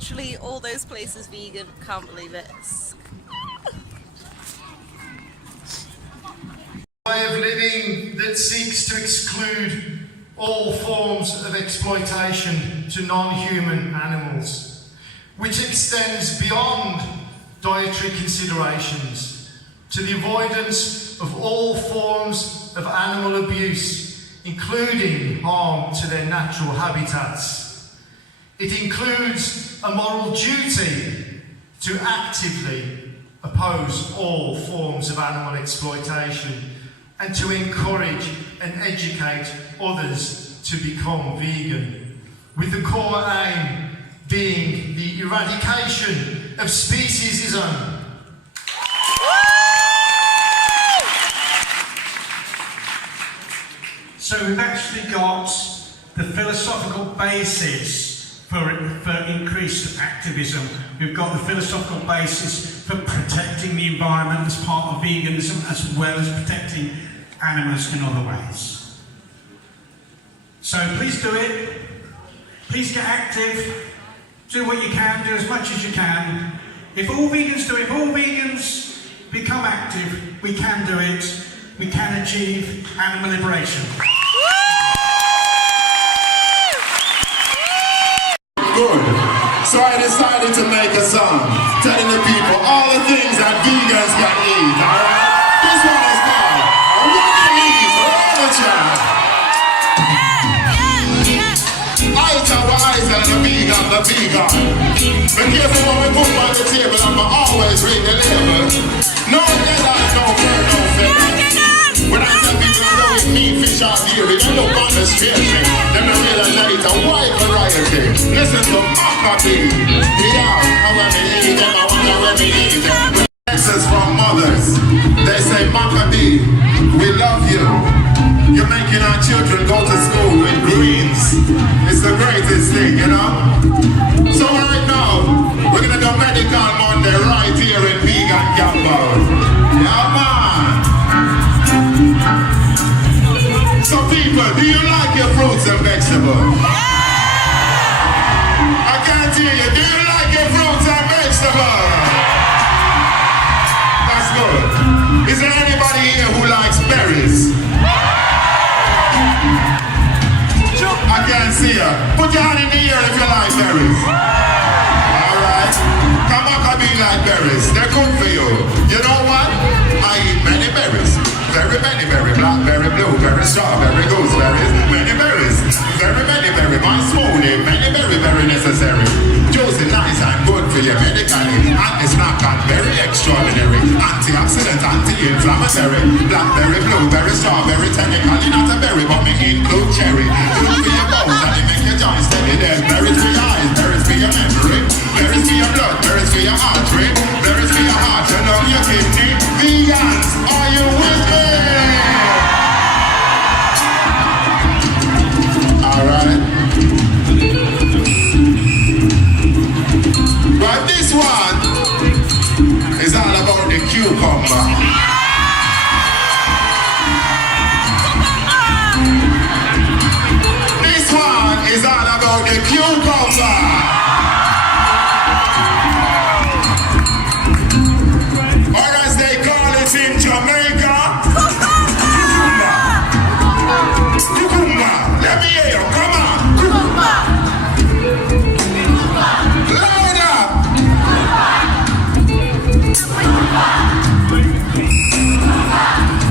literally all those places vegan. Can't believe it. A way of living that seeks to exclude all forms of exploitation to non-human animals, which extends beyond dietary considerations to the avoidance of all forms of animal abuse, including harm to their natural habitats. It includes a moral duty to actively oppose all forms of animal exploitation and to encourage and educate others to become vegan, with the core aim being the eradication of speciesism. So we've actually got the philosophical basis for increased activism. We've got the philosophical basis for protecting the environment as part of veganism, as well as protecting animals in other ways. So please do it. Please get active. Do what you can, do as much as you can. If all vegans do it, if all vegans become active, we can do it. We can achieve animal liberation. Good. So I decided to make a song telling the people all the things that vegans can eat, alright? This one is called Ronnie Lee, I tell wise and the vegan. Be careful what we put on the table, I'ma always read the label. No deadline, no bird, no feather. When I tell people I'm going meat, fish or dairy, they look on the straight thing. Then they realize that it's a wide variety. Listen to Macka. Yeah, how when we eat them, I wonder when we eat them. Texas from mothers, they say, Macka, we love you. You're making our children go to school with greens. It's the greatest thing, you know? So right now, we're gonna do Medical Monday right here in Vegan Campout. Yeah, man. So people, do you like your fruits and vegetables? I can't hear you. Do you like your fruits and vegetables? That's good. Is there anybody here who likes berries? I can't see you. Put your hand in the air if you like berries. Alright. Come on, I be like berries. They're good for you. You know what? I eat many berries. Very many berries. Blackberry, blueberry, strawberry, gooseberries. Many berries. Very many berries. My smoothie. Many berry, very necessary. Juicy, nice and good for you medically. Anti-snack and very extraordinary. Antioxidant, anti-inflammatory. Blackberry, blueberry, strawberry. Technically not a berry, but me include cherry. Good for your bones and it make your joints steady. There's berries for your eyes, berries for your memory, berries for your blood, berries for your artery, berries for your heart, you know your kidney. Vegans, are you with me? Alright. But this one is all about the cucumber. This one is all about the cucumber. Or as they call it in Jamaica, cucumber. Let me hear you. Come on. Loud up.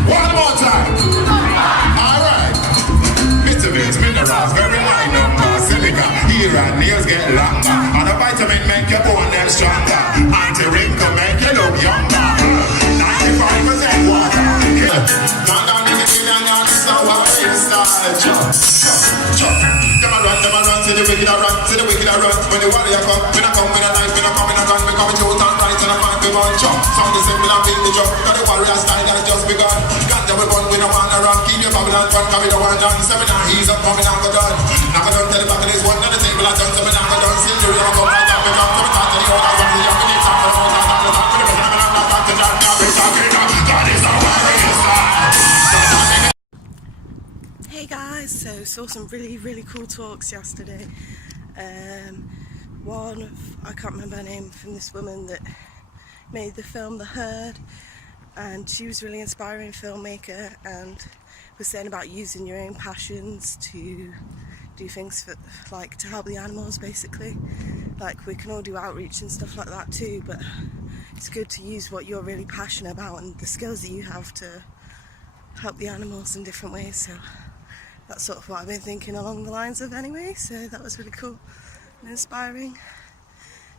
One more time. All right. Vitamins, minerals, very minor, silica. Here and nails get longer. And a vitamin make your bone them stronger. Anti-wrinkle make you look younger. 95% water. Not down in the killing and so what we start. Chop. Them a run, see the wicked a run, see the wicked a run. When the warrior come, when I come with a knife, when I come with a gun, we come with truth and right and I find me one chop. Sound the simple and beat the drum, cause the warrior style has just begun. Got them with one, we don't want to run, keep your Babylon fun, cause we don't want done. Seminar, he's up, coming out the gun. Now I don't tell the back of this one, on the table I done, seminar, I done, see the real, I come right down, we come to the top of the order, one of the young, we need some, we don't want to talk to the top, we don't want to talk to the top, now we're talking about, that is the warrior style. Hey guys, so saw some really cool talks yesterday. I can't remember her name, from this woman that made the film The Herd, and she was a really inspiring filmmaker and was saying about using your own passions to do things for, like, to help the animals basically. Like, we can all do outreach and stuff like that too, but it's good to use what you're really passionate about and the skills that you have to help the animals in different ways. So that's sort of what I've been thinking along the lines of anyway, so that was really cool and inspiring.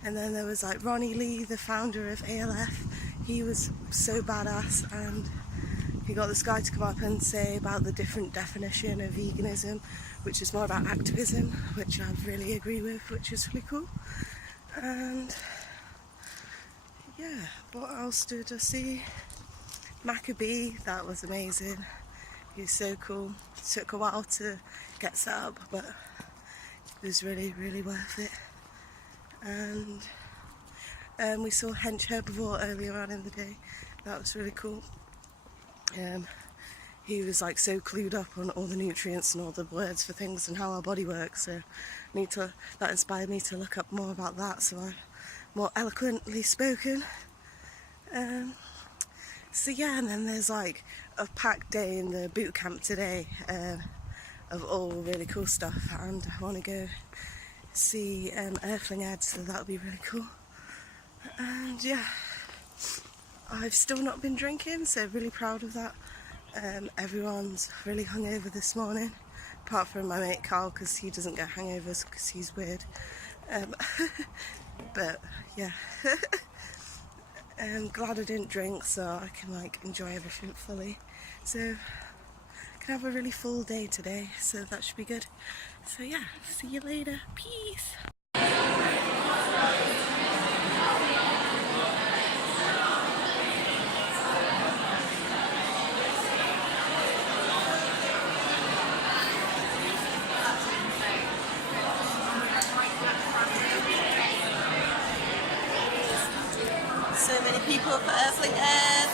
And then there was like Ronnie Lee, the founder of ALF. He was so badass, and he got this guy to come up and say about the different definition of veganism, which is more about activism, which I really agree with, which is really cool. And yeah, what else did I see? Macka, that was amazing. He was so cool. It took a while to get set up, but it was really, really worth it. And we saw Hench Herbivore earlier on in the day. That was really cool. He was like so clued up on all the nutrients and all the words for things and how our body works. So that inspired me to look up more about that, so I'm more eloquently spoken. So yeah, and then there's like a packed day in the boot camp today of all really cool stuff, and I want to go see Earthling Ed, so that'll be really cool. And yeah, I've still not been drinking, so really proud of that. Everyone's really hungover this morning, apart from my mate Carl, because he doesn't get hangovers because he's weird. But yeah, I'm glad I didn't drink, so I can like enjoy everything fully. So I can have a really full day today, so that should be good. So yeah, see you later. Peace. So many people for Earthling Ed.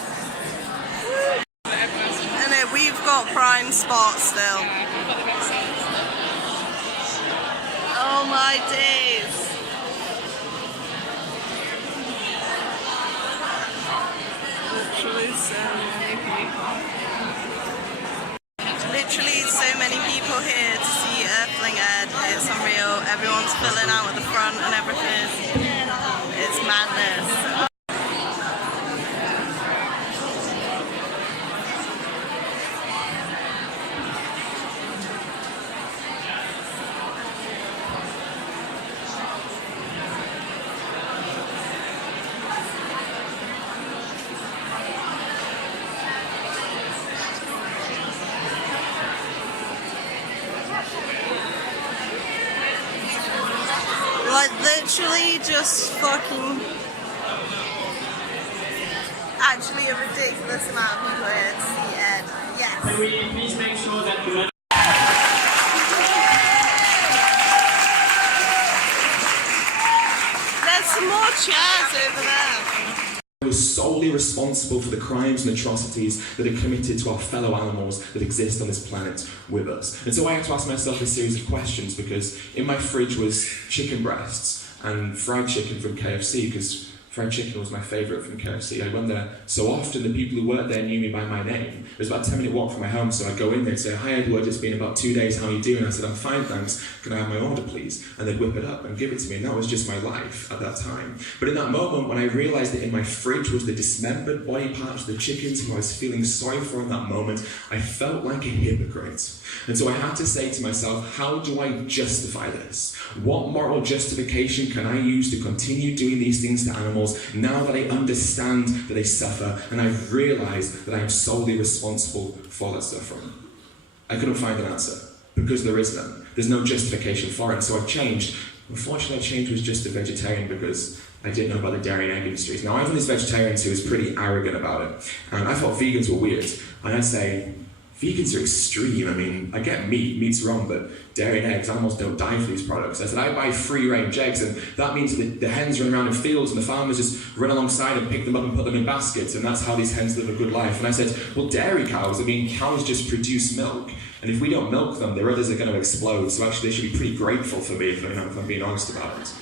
And we've got prime spots still. Oh my days. Literally so many people. Literally so many people here to see Earthling Ed. It's unreal. Everyone's filling out at the front and everything. It's madness. Like, literally just fucking actually a ridiculous amount of people here to see Ed. Yes. Can we please make sure that you There's some more chairs over there. We're solely responsible for the crimes and atrocities that are committed to our fellow animals that exist on this planet with us. And so I had to ask myself a series of questions, because in my fridge was chicken breasts and fried chicken from KFC, because fried chicken was my favourite from KFC. I went there so often, the people who worked there knew me by my name. It was about a 10-minute walk from my home, so I'd go in there and say, "Hi Edward, it's been about 2 days, how are you doing?" I said, "I'm fine, thanks. Can I have my order, please?" And they'd whip it up and give it to me, and that was just my life at that time. But in that moment, when I realised that in my fridge was the dismembered body parts of the chickens who I was feeling sorry for in that moment, I felt like a hypocrite. And so I had to say to myself, how do I justify this? What moral justification can I use to continue doing these things to animals now that I understand that they suffer and I've realised that I am solely responsible for that suffering? I couldn't find an answer, because there is none. There's no justification for it, so I've changed. Unfortunately, I changed was just a vegetarian, because I didn't know about the dairy and egg industries. Now, I was one of these vegetarians who was pretty arrogant about it, and I thought vegans were weird, and I'd say, vegans are extreme. I mean, I get meat's wrong, but dairy and eggs, animals don't die for these products. I said, I buy free-range eggs, and that means that the hens run around in fields, and the farmers just run alongside and pick them up and put them in baskets, and that's how these hens live a good life. And I said, well, dairy cows, I mean, cows just produce milk, and if we don't milk them, their udders are going to explode, so actually they should be pretty grateful for me, if I'm being honest about it.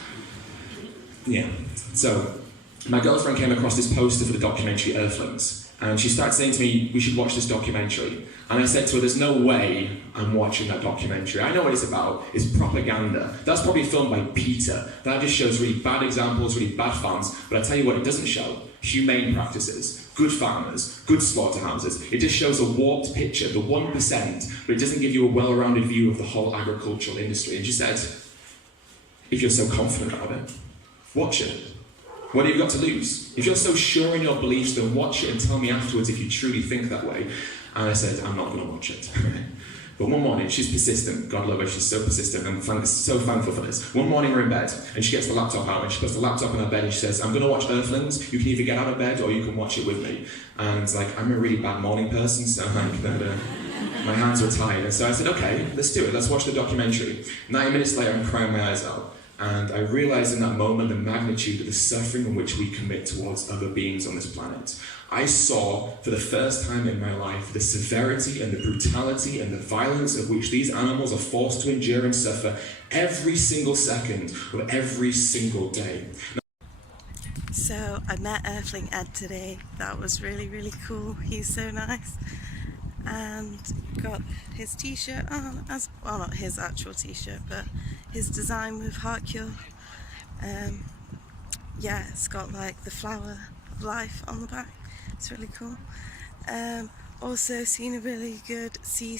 Yeah. So my girlfriend came across this poster for the documentary Earthlings, and she started saying to me, we should watch this documentary. And I said to her, there's no way I'm watching that documentary. I know what it's about. It's propaganda. That's probably filmed by Peter. That just shows really bad examples, really bad farms. But I tell you what it doesn't show. Humane practices, good farmers, good slaughterhouses. It just shows a warped picture, the 1%, but it doesn't give you a well-rounded view of the whole agricultural industry. And she said, if you're so confident about it, watch it. What have you got to lose? If you're so sure in your beliefs, then watch it and tell me afterwards if you truly think that way. And I said, I'm not going to watch it. But one morning, she's persistent. God love her, she's so persistent. I'm so thankful for this. One morning we're in bed, and she gets the laptop out, and she puts the laptop in her bed, and she says, I'm going to watch Earthlings. You can either get out of bed, or you can watch it with me. And like, I'm a really bad morning person, so my hands were tied. And so I said, okay, let's do it. Let's watch the documentary. 9 minutes later, I'm crying my eyes out. And I realised in that moment the magnitude of the suffering in which we commit towards other beings on this planet. I saw, for the first time in my life, the severity and the brutality and the violence of which these animals are forced to endure and suffer every single second of every single day. So I met Earthling Ed today. That was really, really cool. He's so nice. And got his t-shirt on, well, not his actual t-shirt, but his design with Hercule. Yeah, it's got like the flower of life on the back. It's really cool. Also seen a really good sea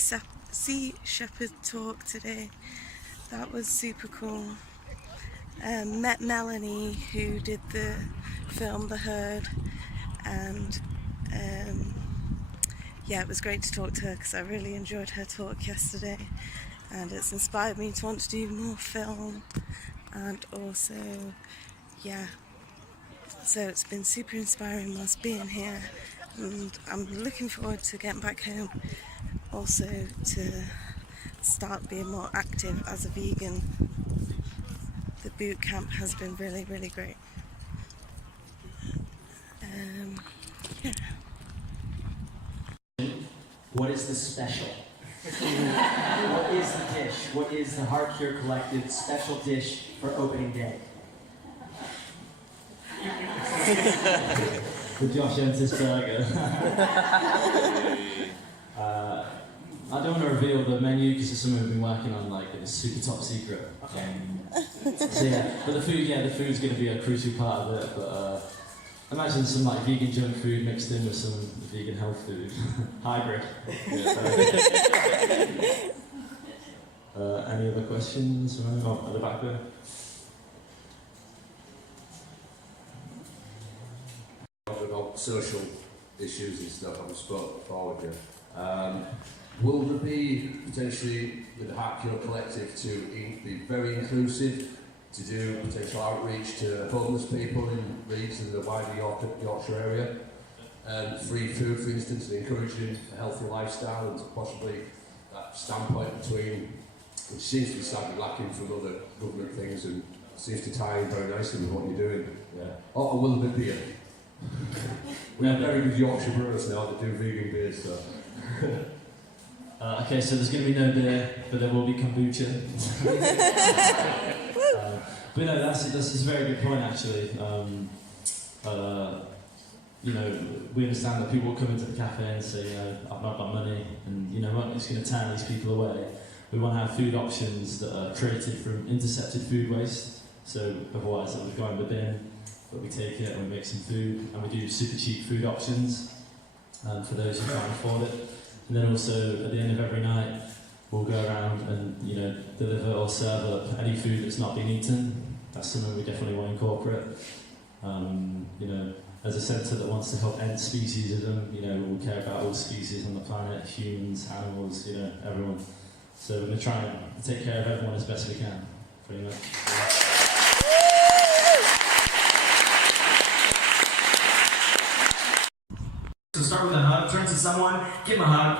shepherd talk today. That was super cool. Met Melanie, who did the film The Herd, and yeah, it was great to talk to her because I really enjoyed her talk yesterday, and it's inspired me to want to do more film. And also, yeah, so it's been super inspiring whilst being here, and I'm looking forward to getting back home, also to start being more active as a vegan. The boot camp has been really, really great. Yeah. What is the special? What is the dish? What is the Heart Cure Collective special dish for opening day? The Josh Entis burger. I don't want to reveal the menu because it's something we've been working on, like it's super top secret. So yeah, but the food's going to be a crucial part of it. But imagine some like vegan junk food mixed in with some vegan health food, hybrid. Any other questions? Oh, at the back there. About social issues and stuff, I've spoken before with you. Will there be potentially with the Heart Cure Collective to be very inclusive, to do potential outreach to homeless people in Leeds and the wider Yorkshire area? Free food, for instance, and encouraging a healthy lifestyle, and possibly that standpoint between, which seems to be sadly lacking from other government things and seems to tie in very nicely with what you're doing. Yeah. Or will there be beer? We have very good Yorkshire brewers now that do vegan beers, so. Okay, so there's going to be no beer, but there will be kombucha. But no, that's a very good point actually. You know, we understand that people will come into the cafe and say, you know, I've not got money, and you know what, it's going to turn these people away. We want to have food options that are created from intercepted food waste, so otherwise it would go in the bin, but we take it and we make some food, and we do super cheap food options for those who can't afford it. And then also, at the end of every night, we'll go around and, you know, deliver or serve up any food that's not been eaten. That's something we definitely want to incorporate. You know, as a centre that wants to help end speciesism, you know, we'll care about all species on the planet, humans, animals, you know, everyone. So we're going to try and take care of everyone as best we can, pretty much. So start with a hug, turn to someone, give them a hug.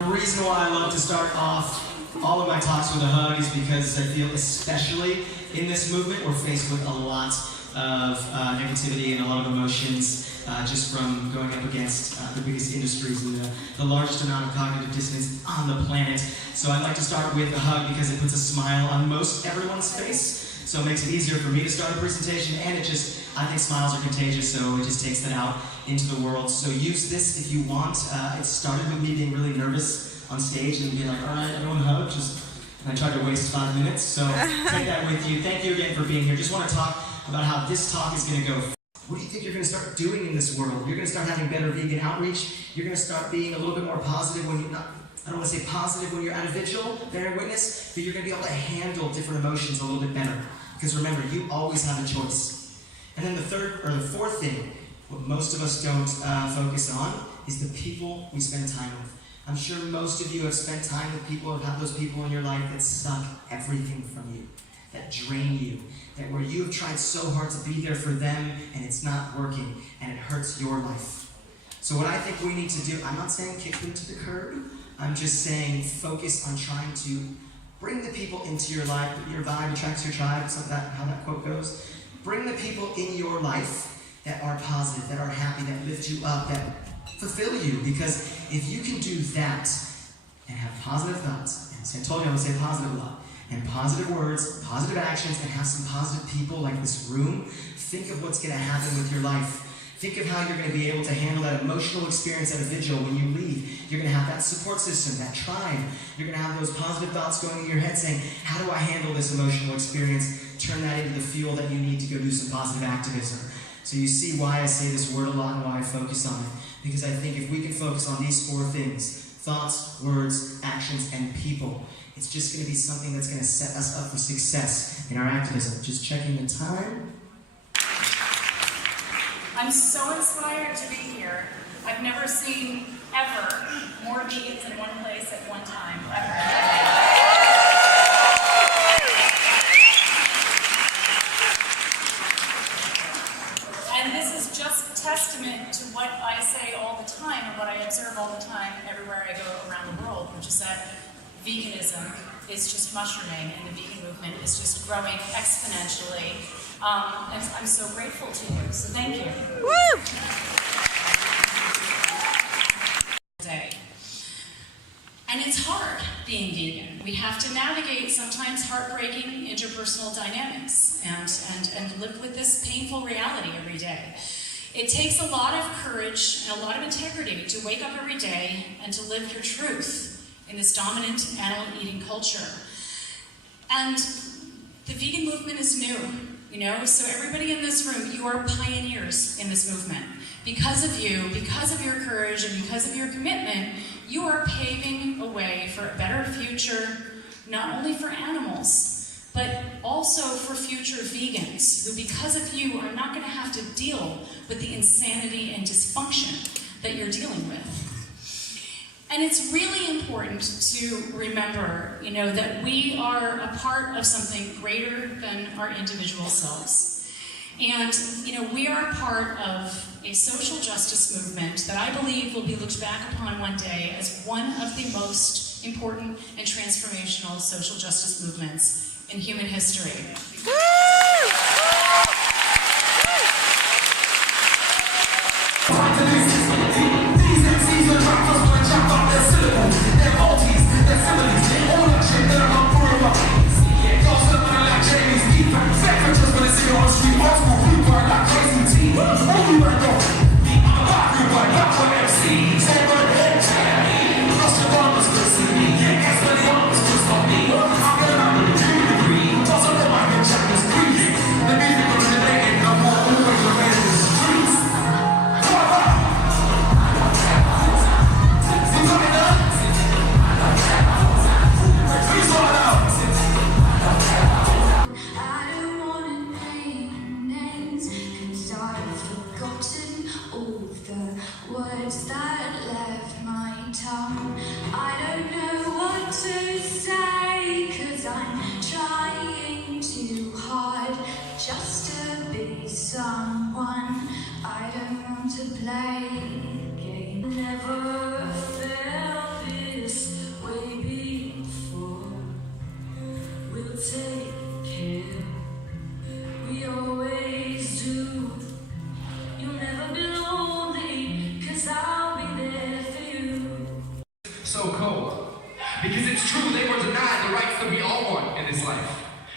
The reason why I love to start off all of my talks with a hug is because I feel, especially in this movement, we're faced with a lot of negativity and a lot of emotions just from going up against the biggest industries and the largest amount of cognitive dissonance on the planet. So I'd like to start with a hug because it puts a smile on most everyone's face. So it makes it easier for me to start a presentation, and I think smiles are contagious, so it just takes that out into the world. So use this if you want. It started with me being really nervous on stage and being like, all right, everyone hug, and I tried to waste 5 minutes, so take that with you. Thank you again for being here. Just want to talk about how this talk is going to go. What do you think you're going to start doing in this world? You're going to start having better vegan outreach. You're going to start being a little bit more positive when you're not, I don't want to say positive when you're at a vigil, bearing witness, but you're going to be able to handle different emotions a little bit better. Because remember, you always have a choice. And then the fourth thing, what most of us don't focus on, is the people we spend time with. I'm sure most of you have spent time with people or have those people in your life that suck everything from you, that drain you, that where you have tried so hard to be there for them and it's not working and it hurts your life. So what I think we need to do, I'm not saying kick them to the curb, I'm just saying focus on trying to bring the people into your life. Your vibe attracts your tribe, so how that quote goes. Bring the people in your life that are positive, that are happy, that lift you up, that fulfill you. Because if you can do that and have positive thoughts, and I told you I would say positive a lot, and positive words, positive actions, and have some positive people like this room, think of what's going to happen with your life. Think of how you're going to be able to handle that emotional experience at a vigil when you leave. You're going to have that support system, that tribe. You're going to have those positive thoughts going in your head saying, how do I handle this emotional experience? Turn that into the fuel that you need to go do some positive activism. So you see why I say this word a lot and why I focus on it. Because I think if we can focus on these 4 things, thoughts, words, actions, and people, it's just going to be something that's going to set us up for success in our activism. Just checking the time. I'm so inspired to be here. I've never seen, ever, more vegans in one place at one time, ever. And this is just testament to what I say all the time and what I observe all the time everywhere I go around the world, which is that veganism is just mushrooming and the vegan movement is just growing exponentially. And I'm so grateful to you, so thank you. Woo! And it's hard being vegan. We have to navigate sometimes heartbreaking interpersonal dynamics and live with this painful reality every day. It takes a lot of courage and a lot of integrity to wake up every day and to live your truth in this dominant animal-eating culture. And the vegan movement is new. So everybody in this room, you are pioneers in this movement. Because of you, because of your courage, and because of your commitment, you are paving a way for a better future, not only for animals, but also for future vegans, who because of you are not going to have to deal with the insanity and dysfunction that you're dealing with. And it's really important to remember, that we are a part of something greater than our individual selves. And, we are a part of a social justice movement that I believe will be looked back upon one day as one of the most important and transformational social justice movements in human history.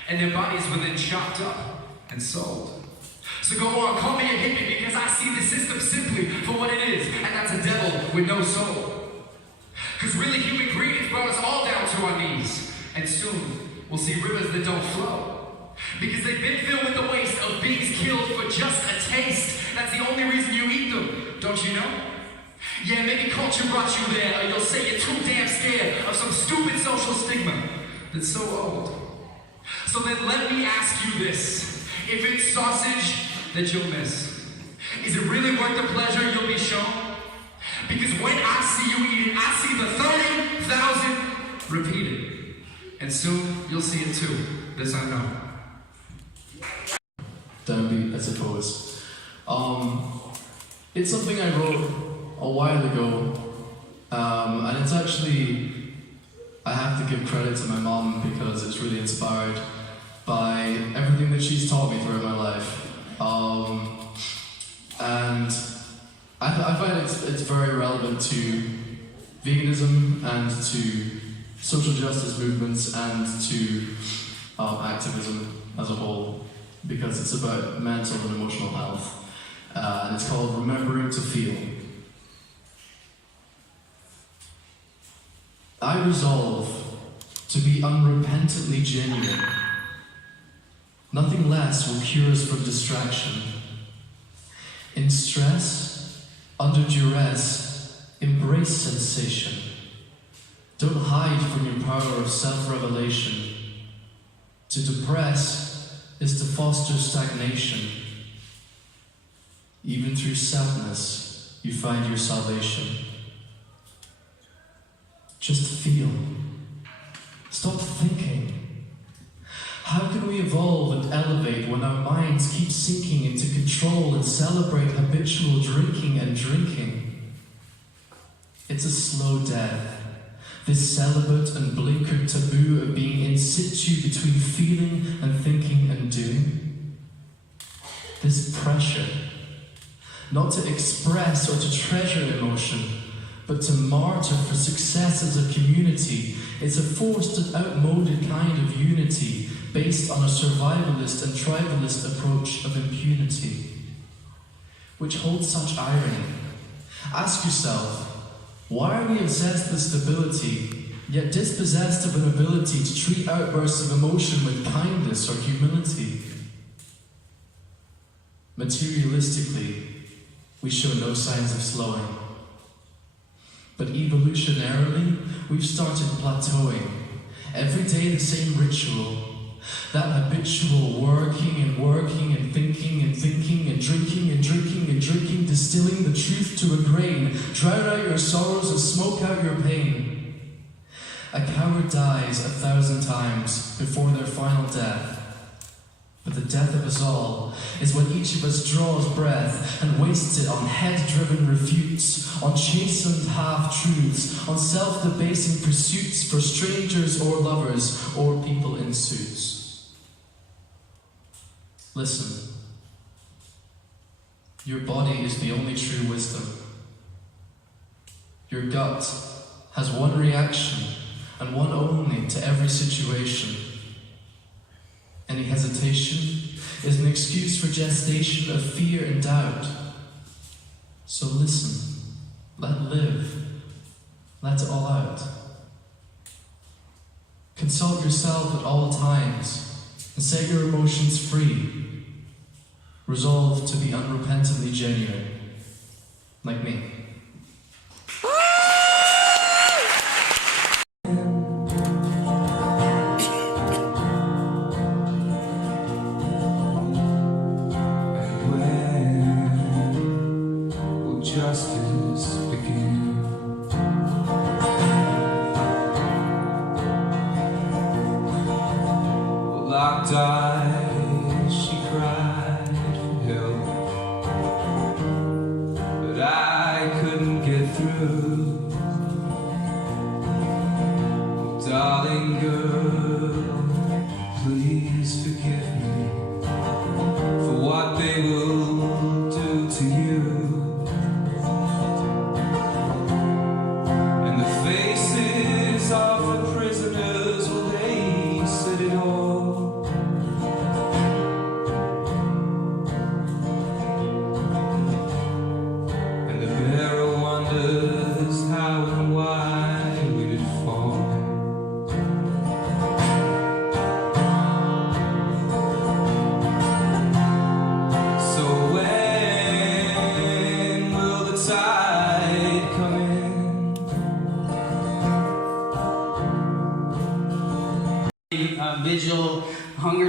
and their bodies were then chopped up and sold. So go on, call me a hippie, because I see the system simply for what it is, and that's a devil with no soul. Because really, human greed has brought us all down to our knees, and soon we'll see rivers that don't flow. Because they've been filled with the waste of beings killed for just a taste. That's the only reason you eat them, don't you know? Yeah, maybe culture brought you there, or you'll say you're too damn scared of some stupid social stigma that's so old. So then let me ask you this. If it's sausage that you'll miss, is it really worth the pleasure you'll be shown? Because when I see you eat it, I see the 30,000 repeated. And soon you'll see it too, this I know. Downbeat, I suppose. It's something I wrote a while ago, and it's actually, I have to give credit to my mom because it's really inspired by everything that she's taught me throughout my life. And I find it's very relevant to veganism and to social justice movements and to activism as a whole, because it's about mental and emotional health. And it's called Remembering to Feel. I resolve to be unrepentantly genuine. Nothing less will cure us from distraction. In stress, under duress, embrace sensation. Don't hide from your power of self-revelation. To depress is to foster stagnation. Even through sadness, you find your salvation. Just feel. Stop thinking. How can we evolve and elevate when our minds keep sinking into control and celebrate habitual drinking and drinking? It's a slow death. This celibate and blinkered taboo of being in situ between feeling and thinking and doing. This pressure, not to express or to treasure emotion, but to martyr for success as a community. It's a forced and outmoded kind of unity based on a survivalist and tribalist approach of impunity, which holds such irony. Ask yourself, why are we obsessed with stability, yet dispossessed of an ability to treat outbursts of emotion with kindness or humility? Materialistically, we show no signs of slowing. But evolutionarily, we've started plateauing. Every day the same ritual. That habitual working and working and thinking and thinking and drinking and drinking and drinking, distilling the truth to a grain. Drown out your sorrows and smoke out your pain. A coward dies 1,000 times before their final death. But the death of us all is when each of us draws breath and wastes it on head-driven refutes, on chastened half-truths, on self-debasing pursuits for strangers or lovers or people in suits. Listen. Your body is the only true wisdom. Your gut has one reaction and one only to every situation. Any hesitation is an excuse for gestation of fear and doubt. So listen, let live, let it all out. Consult yourself at all times and set your emotions free. Resolve to be unrepentantly genuine, like me. Justice begin. Locked eyes, she cried for help, but I couldn't get through. Oh, darling girl, please forgive me for what they will do to you. Faces of the prisoners, well, they said it all.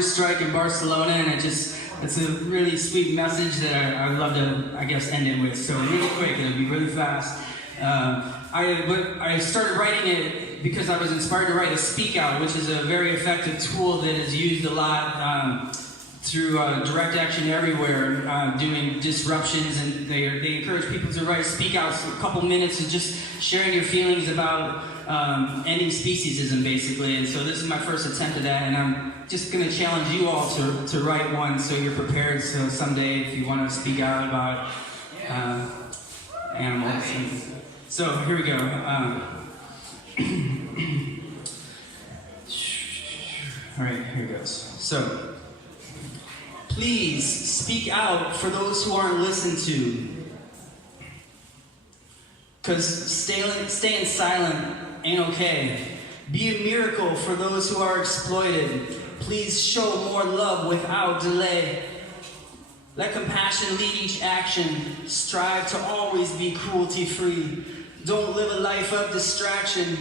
hunger strike in Barcelona, and it's a really sweet message that I'd love to, I guess, end it with. So really quick, it'll be really fast. I started writing it because I was inspired to write a speak out, which is a very effective tool that is used a lot through Direct Action Everywhere, doing disruptions, and they encourage people to write speak outs, a couple minutes of just sharing your feelings about ending speciesism, basically. And so this is my first attempt at that, and I'm just going to challenge you all to write one so you're prepared. So someday, if you want to speak out about animals. So here we go. All right, here goes. So, please speak out for those who aren't listened to. Because staying silent ain't okay. Be a miracle for those who are exploited. Please show more love without delay. Let compassion lead each action. Strive to always be cruelty-free. Don't live a life of distraction.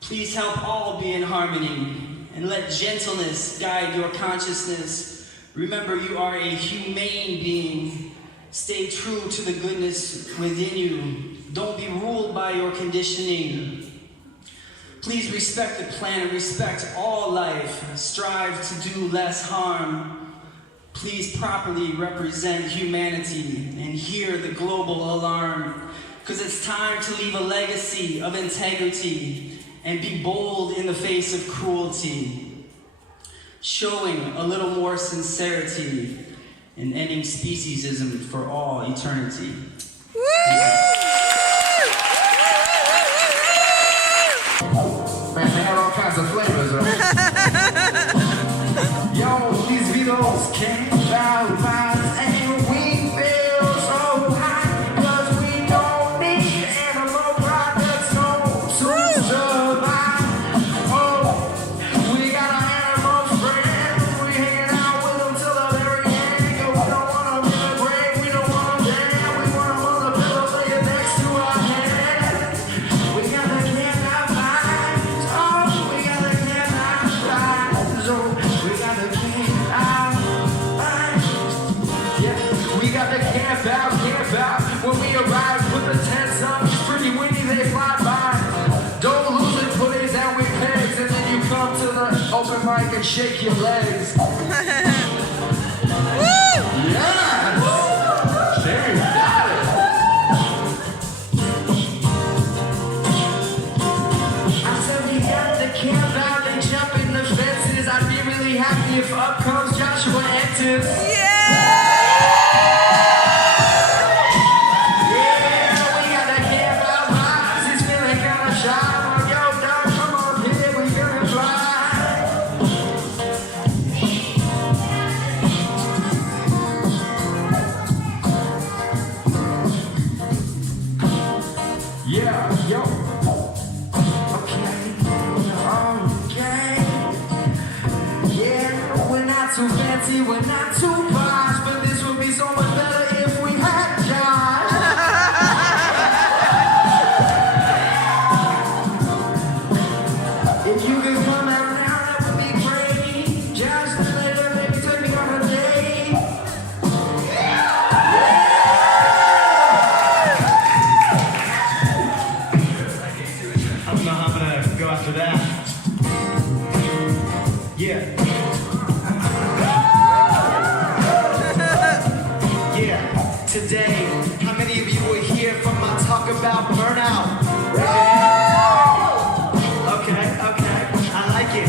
Please help all be in harmony. And let gentleness guide your consciousness. Remember, you are a humane being. Stay true to the goodness within you. Don't be ruled by your conditioning. Please respect the planet, respect all life. Strive to do less harm. Please properly represent humanity and hear the global alarm. Because it's time to leave a legacy of integrity and be bold in the face of cruelty. Showing a little more sincerity and ending speciesism for all eternity. Man, they had all kinds of flavors, Yo, these Beatles came out vibes and we feel so high, 'cause we don't need animal products, no, to survive. Oh, we got our animal friends, we hanging out with them till the very end, 'cause we don't want them in the grave, we don't want them dead, we want them on the pillow laying next to our head. We got the Campout vibes, oh, we got the Campout vibes, oh, we got the Campout vibes. Yeah, we got the Campout. When we arrive, put the tents up, it's pretty windy, they fly by. Don't lose it, put it down with pegs, and then you come to the open mic and shake your legs. Yeah! There you got it. I said we got the Campout, they jump in the fences. I'd be really happy if up comes Joshua enters. Too fancy, we're not too posh, but this would be so much better if we had Josh. If you could come out now, that would be great. Josh, later, maybe take me on a date. I don't know how I'm gonna go after that. Yeah. Today, how many of you were here from my talk about burnout? Okay, I like it.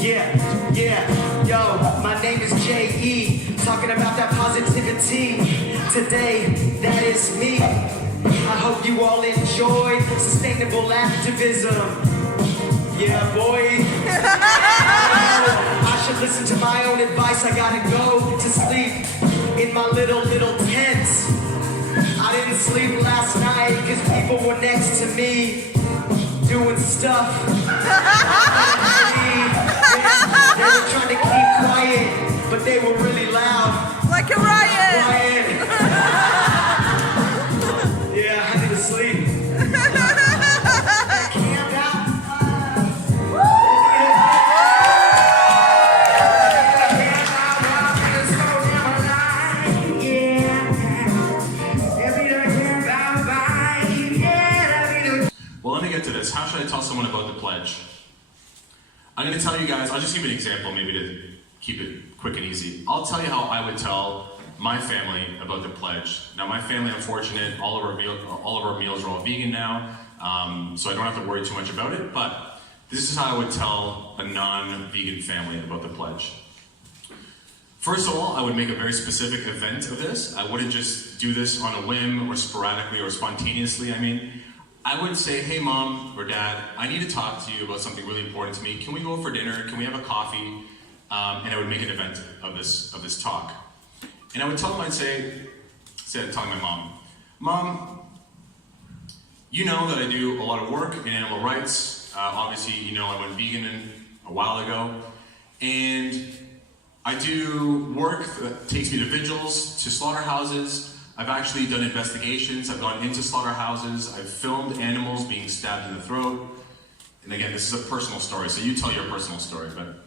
Yeah, yo, my name is J.E. Talking about that positivity. Today, that is me. I hope you all enjoyed sustainable activism. Yeah, boy. I should listen to my own advice. I gotta go to sleep in my little tent. I didn't sleep last night because people were next to me doing stuff. They were trying to keep quiet, but they were really loud. Like a riot! Yeah, I need to sleep. to tell you guys, I'll just give you an example maybe to keep it quick and easy. I'll tell you how I would tell my family about the pledge. Now my family, I'm fortunate, all of our meals are all vegan now, so I don't have to worry too much about it, but this is how I would tell a non-vegan family about the pledge. First of all, I would make a very specific event of this. I wouldn't just do this on a whim or sporadically or spontaneously. I would say, hey mom or dad, I need to talk to you about something really important to me. Can we go for dinner? Can we have a coffee? And I would make an event of this talk. And I would tell them, I'm telling my mom, Mom, you know that I do a lot of work in animal rights. Obviously, you know I went vegan a while ago. And I do work that takes me to vigils, to slaughterhouses. I've actually done investigations. I've gone into slaughterhouses. I've filmed animals being stabbed in the throat. And again, this is a personal story, so you tell your personal story. But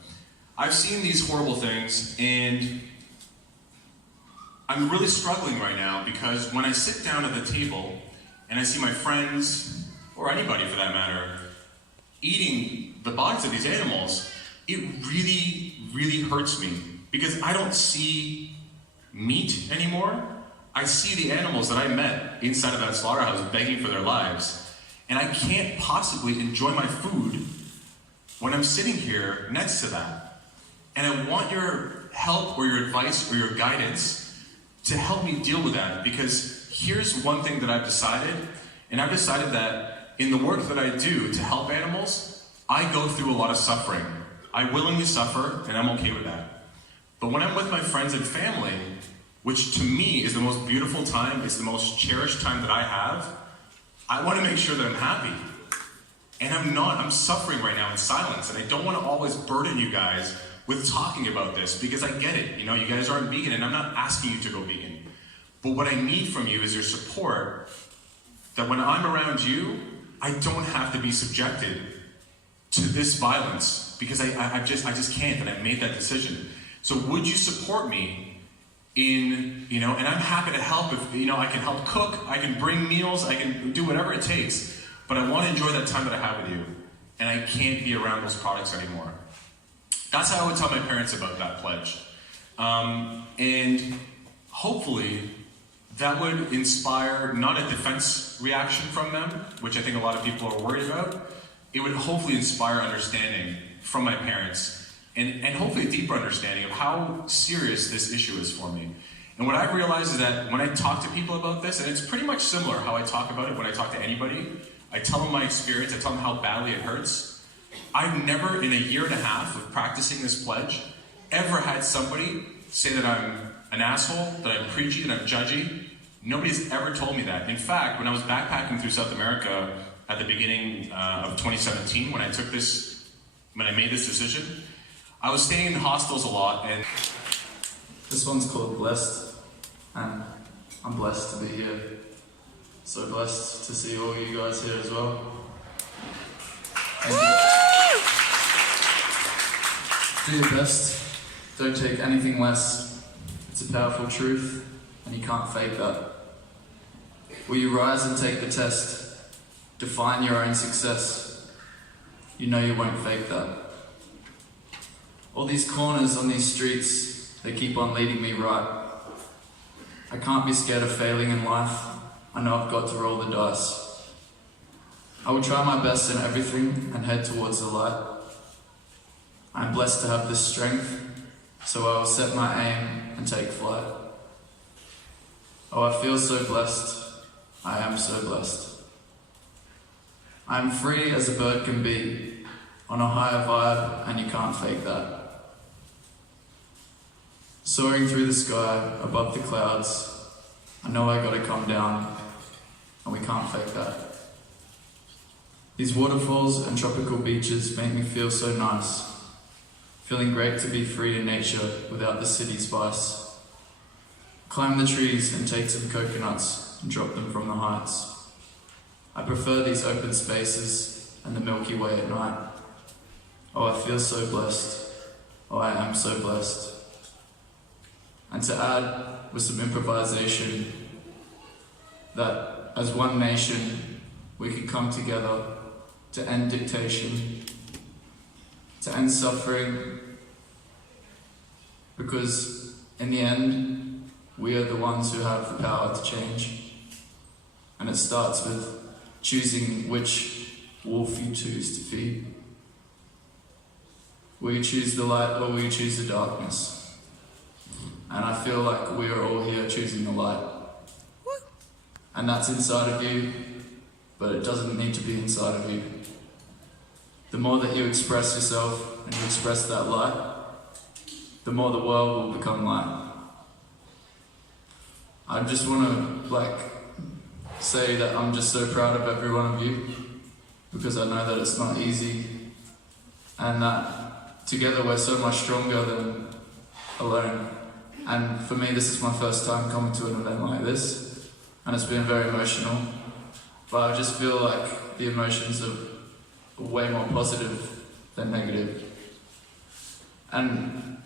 I've seen these horrible things, and I'm really struggling right now because when I sit down at the table and I see my friends, or anybody for that matter, eating the bodies of these animals, it really, really hurts me because I don't see meat anymore. I see the animals that I met inside of that slaughterhouse begging for their lives, and I can't possibly enjoy my food when I'm sitting here next to that. And I want your help or your advice or your guidance to help me deal with that, because here's one thing that I've decided, and I've decided that in the work that I do to help animals, I go through a lot of suffering. I willingly suffer, and I'm okay with that. But when I'm with my friends and family, which to me is the most beautiful time, it's the most cherished time that I have, I want to make sure that I'm happy. And I'm suffering right now in silence, and I don't want to always burden you guys with talking about this, because I get it, you know, you guys aren't vegan, and I'm not asking you to go vegan. But what I need from you is your support, that when I'm around you, I don't have to be subjected to this violence, because I just can't, and I made that decision. So would you support me in, you know, and I'm happy to help if, you know, I can help cook, I can bring meals, I can do whatever it takes, but I want to enjoy that time that I have with you, and I can't be around those products anymore. That's how I would tell my parents about that pledge. And hopefully that would inspire not a defense reaction from them, which I think a lot of people are worried about. It would hopefully inspire understanding from my parents, and hopefully a deeper understanding of how serious this issue is for me. And what I've realized is that when I talk to people about this, and it's pretty much similar how I talk about it when I talk to anybody, I tell them my experience, I tell them how badly it hurts. I've never, in a year and a half of practicing this pledge, ever had somebody say that I'm an asshole, that I'm preachy, that I'm judgy. Nobody's ever told me that. In fact, when I was backpacking through South America at the beginning of 2017, when I made this decision, I was staying in hostels a lot, and this one's called Blessed, and I'm blessed to be here. So blessed to see all you guys here as well. Thank you. Do your best. Don't take anything less. It's a powerful truth, and you can't fake that. Will you rise and take the test? Define your own success. You know you won't fake that. All these corners on these streets, they keep on leading me right. I can't be scared of failing in life. I know I've got to roll the dice. I will try my best in everything and head towards the light. I am blessed to have this strength, so I will set my aim and take flight. Oh, I feel so blessed. I am so blessed. I am free as a bird can be, on a higher vibe, and you can't fake that. Soaring through the sky, above the clouds, I know I gotta come down, and we can't fake that. These waterfalls and tropical beaches make me feel so nice. Feeling great to be free in nature without the city's vice. Climb the trees and take some coconuts and drop them from the heights. I prefer these open spaces and the Milky Way at night. Oh, I feel so blessed. Oh, I am so blessed. And to add, with some improvisation, that as one nation, we can come together to end dictation, to end suffering, because in the end, we are the ones who have the power to change. And it starts with choosing which wolf you choose to feed. Will you choose the light or will you choose the darkness? And I feel like we are all here choosing the light. And that's inside of you, but it doesn't need to be inside of you. The more that you express yourself and you express that light, the more the world will become light. I just want to say that I'm just so proud of every one of you, because I know that it's not easy, and that together we're so much stronger than alone. And for me, this is my first time coming to an event like this, and it's been very emotional, but I just feel like the emotions are way more positive than negative. And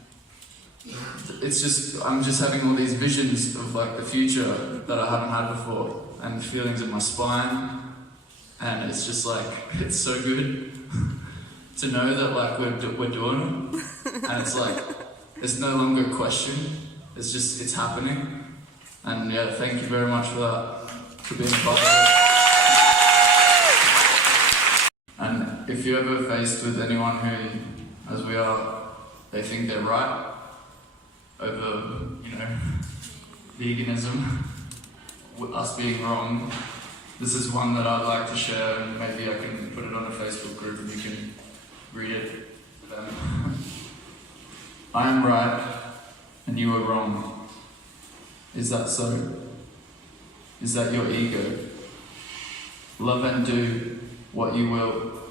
it's just, I'm just having all these visions of the future that I haven't had before, and feelings in my spine, and it's just it's so good to know that we're doing it, and it's no longer a question, it's happening. And yeah, thank you very much for that, for being part of it. And if you're ever faced with anyone who, as we are, they think they're right over, veganism, with us being wrong, this is one that I'd like to share, and maybe I can put it on a Facebook group and you can read it. I am right and you are wrong. Is that so? Is that your ego? Love and do what you will.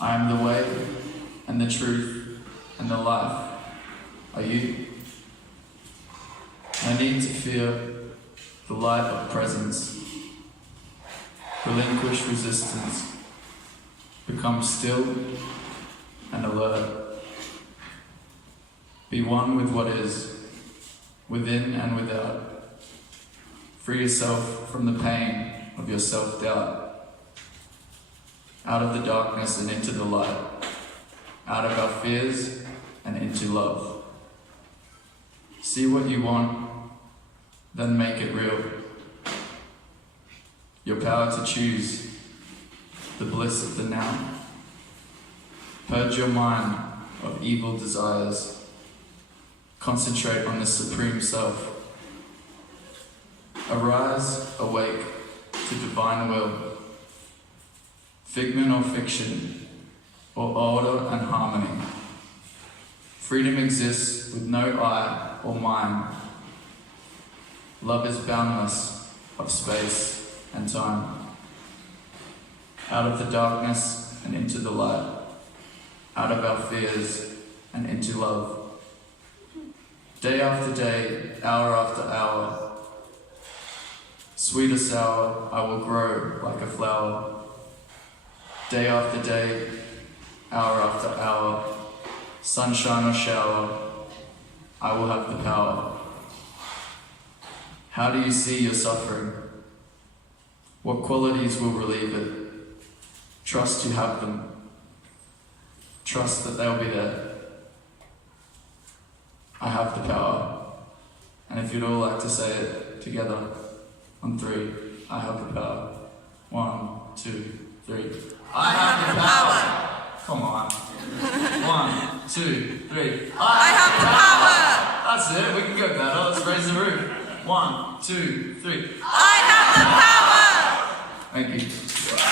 I am the way and the truth and the life. Are you? I need to feel the light of presence. Relinquish resistance. Become still and alert. Be one with what is, within and without. Free yourself from the pain of your self-doubt. Out of the darkness and into the light. Out of our fears and into love. See what you want, then make it real. Your power to choose, the bliss of the now. Purge your mind of evil desires. Concentrate on the supreme self. Arise, awake to divine will. Figment or fiction, or order and harmony. Freedom exists with no I or mine. Love is boundless of space and time. Out of the darkness and into the light. Out of our fears and into love. Day after day, hour after hour. Sweet or sour, I will grow like a flower. Day after day, hour after hour. Sunshine or shower, I will have the power. How do you see your suffering? What qualities will relieve it? Trust you have them. Trust that they'll be there. I have the power. And if you'd all like to say it together on 3, I have the power. 1, 2, 3. I have the power! Come on. 1, 2, 3. I have the power! That's it, we can go better. Let's raise the roof. 1, 2, 3. I have the power! Thank you.